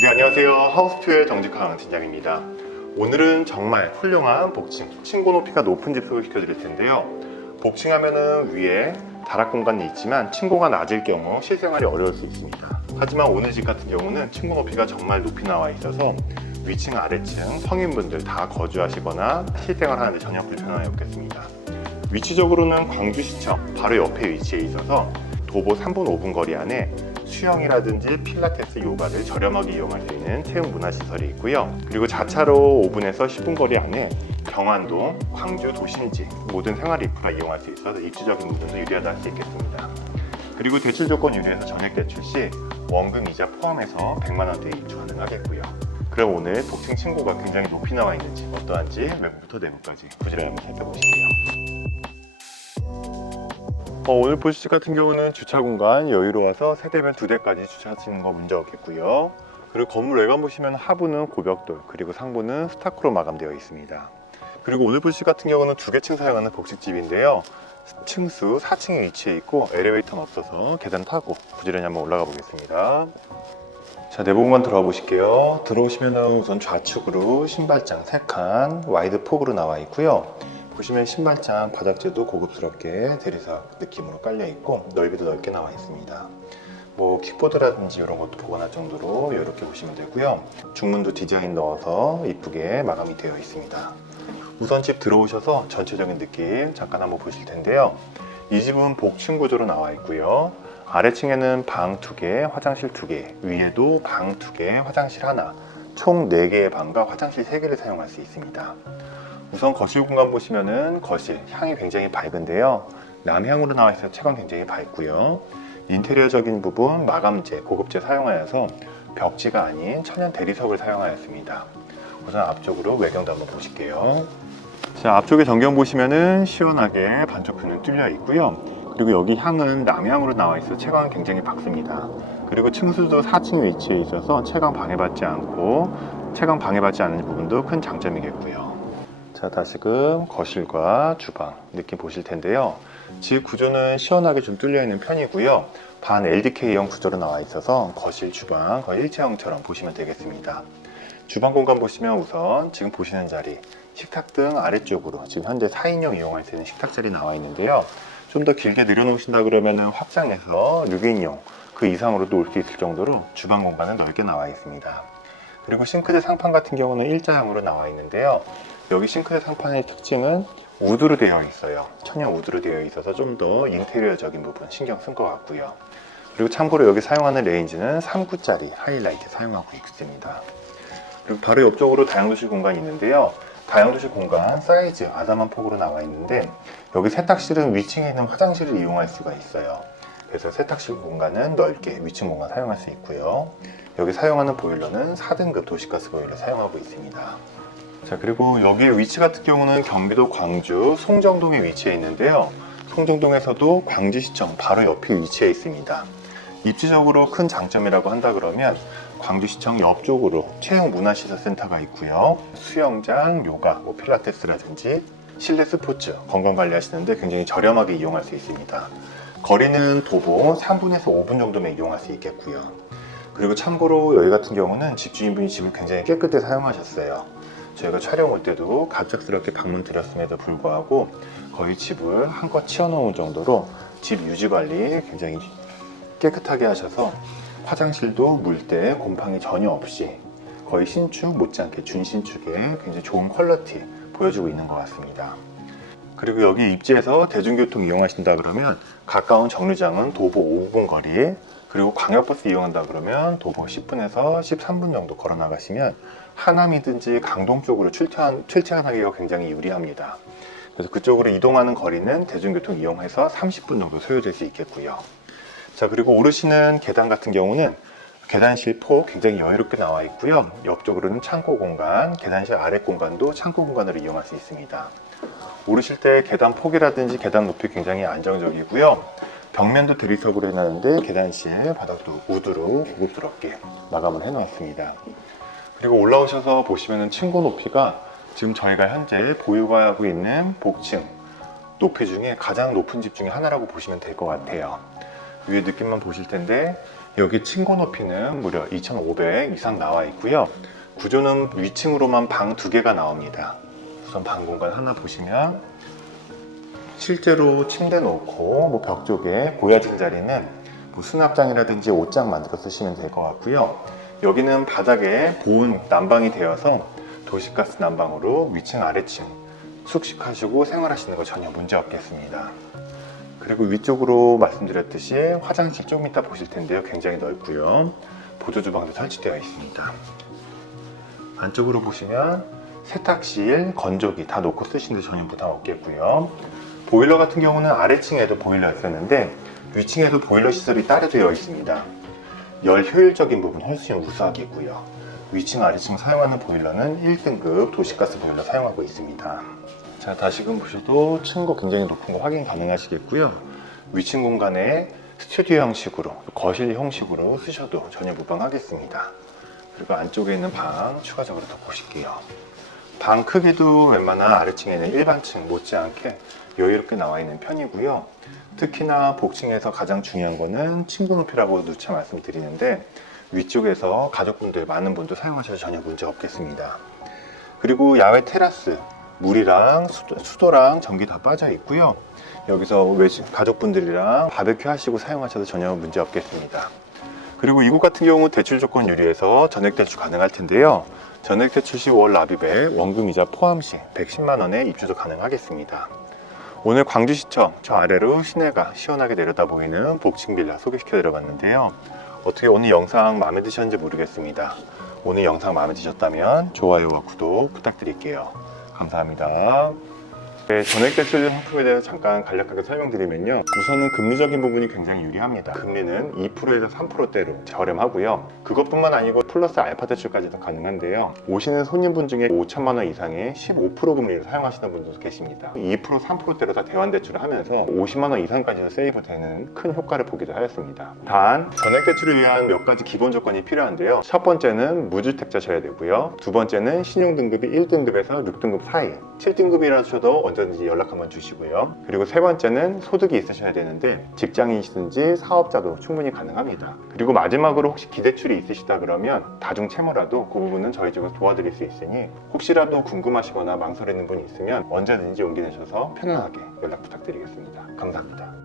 네, 안녕하세요. 하우스퓨의 정직한 팀장입니다. 오늘은 정말 훌륭한 복층, 층고 높이가 높은 집 소개시켜 드릴 텐데요. 복층하면은 위에 다락 공간이 있지만 층고가 낮을 경우 실생활이 어려울 수 있습니다. 하지만 오늘 집 같은 경우는 층고 높이가 정말 높이 나와 있어서 위층, 아래층 성인분들 다 거주하시거나 실생활 하는데 전혀 불편함이 없겠습니다. 위치적으로는 광주시청 바로 옆에 위치해 있어서 도보 3분 5분 거리 안에 수영이라든지 필라테스, 요가를 저렴하게 이용할 수 있는 체육 문화시설이 있고요. 그리고 자차로 5분에서 10분 거리 안에 경안동, 광주 도심지 모든 생활 인프라 이용할 수 있어서 입지적인 부분도 유리하다 할 수 있겠습니다. 그리고 대출 조건 유리해서 전액 대출 시 원금 이자 포함해서 100만 원대 입주 가능하겠고요. 그럼 오늘 복층 층고가 굉장히 높이 나와 있는지 어떠한지 외부부터 내부까지 부지런히 한번 살펴보실게요. 어, 오늘 보시지 같은 경우는 주차 공간 여유로워서 세대별 두 대까지 주차하시는 거 문제 없겠고요. 그리고 건물 외관 보시면 하부는 고벽돌 그리고 상부는 스타크로 마감되어 있습니다. 그리고 오늘 보시 같은 경우는 두 개 층 사용하는 복식집인데요. 층수 4층에 위치해 있고 엘리베이터는 없어서 계단 타고 부지런히 한번 올라가 보겠습니다. 자, 내부 공간 들어가 보실게요. 들어오시면 우선 좌측으로 신발장 3칸 와이드 폭으로 나와 있고요. 보시면 신발장 바닥재도 고급스럽게 대리석 느낌으로 깔려 있고 넓이도 넓게 나와 있습니다. 뭐 킥보드라든지 이런 것도 보관할 정도로 이렇게 보시면 되고요. 중문도 디자인 넣어서 이쁘게 마감이 되어 있습니다. 우선 집 들어오셔서 전체적인 느낌 잠깐 한번 보실 텐데요. 이 집은 복층 구조로 나와 있고요. 아래층에는 방 2개, 화장실 2개, 위에도 방 2개, 화장실 하나, 총 4개의 방과 화장실 3개를 사용할 수 있습니다. 우선 거실 공간 보시면은 거실 향이 굉장히 밝은데요. 남향으로 나와 있어서 채광 굉장히 밝고요. 인테리어적인 부분 마감재, 고급재 사용하여서 벽지가 아닌 천연 대리석을 사용하였습니다. 우선 앞쪽으로 외경도 한번 보실게요. 자, 앞쪽에 전경 보시면은 시원하게 반쪽편은 뚫려 있고요. 그리고 여기 향은 남향으로 나와 있어 채광은 굉장히 밝습니다. 그리고 층수도 4층 위치해 있어서 채광 방해받지 않고 채광 방해받지 않는 부분도 큰 장점이겠고요. 자, 다시금 거실과 주방 느낌 보실 텐데요. 집 구조는 시원하게 좀 뚫려 있는 편이고요. 반 LDK형 구조로 나와 있어서 거실, 주방 거의 일체형처럼 보시면 되겠습니다. 주방 공간 보시면 우선 지금 보시는 자리 식탁 등 아래쪽으로 지금 현재 4인용 이용할 수 있는 식탁 자리 나와 있는데요. 좀 더 길게 늘여놓으신다 그러면 확장해서 6인용 그 이상으로도 올 수 있을 정도로 주방 공간은 넓게 나와 있습니다. 그리고 싱크대 상판 같은 경우는 일자형으로 나와 있는데요. 여기 싱크대 상판의 특징은 우드로 되어 있어요. 천연 우드로 되어 있어서 좀 더 인테리어적인 부분 신경 쓴 것 같고요. 그리고 참고로 여기 사용하는 레인지는 3구짜리 하이라이트 사용하고 있습니다. 그리고 바로 옆쪽으로 다용도실 공간이 있는데요. 다용도실 공간 사이즈 아담한 폭으로 나와 있는데 여기 세탁실은 위층에 있는 화장실을 이용할 수가 있어요. 그래서 세탁실 공간은 넓게 위층 공간 사용할 수 있고요. 여기 사용하는 보일러는 4등급 도시가스 보일러 사용하고 있습니다. 자 그리고 여기의 위치 같은 경우는 경기도 광주 송정동에 위치해 있는데요. 송정동에서도 광주시청 바로 옆에 위치해 있습니다. 입지적으로 큰 장점이라고 한다 그러면 광주시청 옆쪽으로 체형 문화시설 센터가 있고요. 수영장, 요가, 뭐 필라테스라든지 실내 스포츠, 건강 관리하시는데 굉장히 저렴하게 이용할 수 있습니다. 거리는 도보 3분에서 5분 정도면 이용할 수 있겠고요. 그리고 참고로 여기 같은 경우는 집주인분이 집을 굉장히 깨끗하게 사용하셨어요. 저희가 촬영 올 때도 갑작스럽게 방문 드렸음에도 불구하고 거의 집을 한껏 치워놓은 정도로 집 유지 관리 굉장히 깨끗하게 하셔서 화장실도 물때 곰팡이 전혀 없이 거의 신축 못지않게 준신축에 굉장히 좋은 퀄리티 보여주고 있는 것 같습니다. 그리고 여기 입지에서 대중교통 이용하신다 그러면 가까운 정류장은 도보 5분 거리 그리고 광역버스 이용한다 그러면 도보 10분에서 13분 정도 걸어 나가시면 하남이든지 강동 쪽으로 출퇴한, 출퇴근하기가 굉장히 유리합니다. 그래서 그쪽으로 이동하는 거리는 대중교통 이용해서 30분 정도 소요될 수 있겠고요. 자 그리고 오르시는 계단 같은 경우는 계단실 폭 굉장히 여유롭게 나와 있고요. 옆쪽으로는 창고 공간, 계단실 아래 공간도 창고 공간으로 이용할 수 있습니다. 오르실 때 계단 폭이라든지 계단 높이 굉장히 안정적이고요. 벽면도 대리석으로 해놨는데 계단실 바닥도 우드로 고급스럽게 마감을 해놓았습니다. 그리고 올라오셔서 보시면은 층고 높이가 지금 저희가 현재 보유하고 있는 복층 높이 중에 가장 높은 집 중에 하나라고 보시면 될 것 같아요. 위에 느낌만 보실 텐데 여기 층고 높이는 무려 2,500 이상 나와 있고요. 구조는 위층으로만 방 두 개가 나옵니다. 우선 방 공간 하나 보시면 실제로 침대 놓고 뭐 벽 쪽에 보여진 자리는 뭐 수납장이라든지 옷장 만들어 쓰시면 될 것 같고요. 여기는 바닥에 보온 난방이 되어서 도시가스 난방으로 위층 아래층 숙식하시고 생활하시는 거 전혀 문제 없겠습니다. 그리고 위쪽으로 말씀드렸듯이 화장실 조금 이따 보실 텐데요. 굉장히 넓고요. 보조 주방도 설치되어 있습니다. 안쪽으로 보시면 세탁실, 건조기 다 놓고 쓰시는데 전혀 부담 없겠고요. 보일러 같은 경우는 아래층에도 보일러 있었는데 위층에도 보일러 시설이 따로 되어 있습니다. 열 효율적인 부분 훨씬 우수하겠고요. 위층, 아래층 사용하는 보일러는 1등급 도시가스 보일러 사용하고 있습니다. 자, 다시금 보셔도 층고 굉장히 높은 거 확인 가능하시겠고요. 위층 공간에 스튜디오 형식으로, 거실 형식으로 쓰셔도 전혀 무방하겠습니다. 그리고 안쪽에 있는 방 추가적으로 더 보실게요. 방 크기도 웬만한 아래층에는 일반층 못지않게 여유롭게 나와 있는 편이고요. 특히나 복층에서 가장 중요한 거는 층고 높이라고 누차 말씀드리는데 위쪽에서 가족분들 많은 분들 사용하셔도 전혀 문제 없겠습니다. 그리고 야외 테라스 물이랑 수도, 랑 전기 다 빠져 있고요. 여기서 외식 가족분들이랑 바베큐 하시고 사용하셔도 전혀 문제 없겠습니다. 그리고 이곳 같은 경우 대출 조건 유리해서 전액 대출 가능할 텐데요. 전액 대 출 시 월 납입에 원금 이자 포함 시 110만 원에 입주도 가능하겠습니다. 오늘 광주시청 저 아래로 시내가 시원하게 내려다 보이는 복층 빌라 소개시켜 드려봤는데요. 어떻게 오늘 영상 마음에 드셨는지 모르겠습니다. 오늘 영상 마음에 드셨다면 좋아요와 구독 부탁드릴게요. 감사합니다. 네, 전액 대출 상품에 대해서 잠깐 간략하게 설명드리면요. 우선은 금리적인 부분이 굉장히 유리합니다. 금리는 2%에서 3%대로 저렴하고요. 그것뿐만 아니고 플러스 알파 대출까지도 가능한데요. 오시는 손님분 중에 5천만 원 이상의 15% 금리를 사용하시는 분도 계십니다. 2% 3%대로 다 대환 대출을 하면서 50만 원 이상까지도 세이브 되는 큰 효과를 보기도 하였습니다. 단 전액 대출을 위한 몇 가지 기본 조건이 필요한데요. 첫 번째는 무주택자셔야 되고요. 두 번째는 신용 등급이 1등급에서 6등급 사이, 7등급이라셔도 언제든지 연락 한번 주시고요. 그리고 세 번째는 소득이 있으셔야 되는데 직장인이시든지 사업자도 충분히 가능합니다. 그리고 마지막으로 혹시 기대출이 있으시다 그러면 다중 채무라도 그 부분은 저희 쪽에서 도와드릴 수 있으니 혹시라도 궁금하시거나 망설이는 분이 있으면 언제든지 용기 내셔서 편안하게 연락 부탁드리겠습니다. 감사합니다.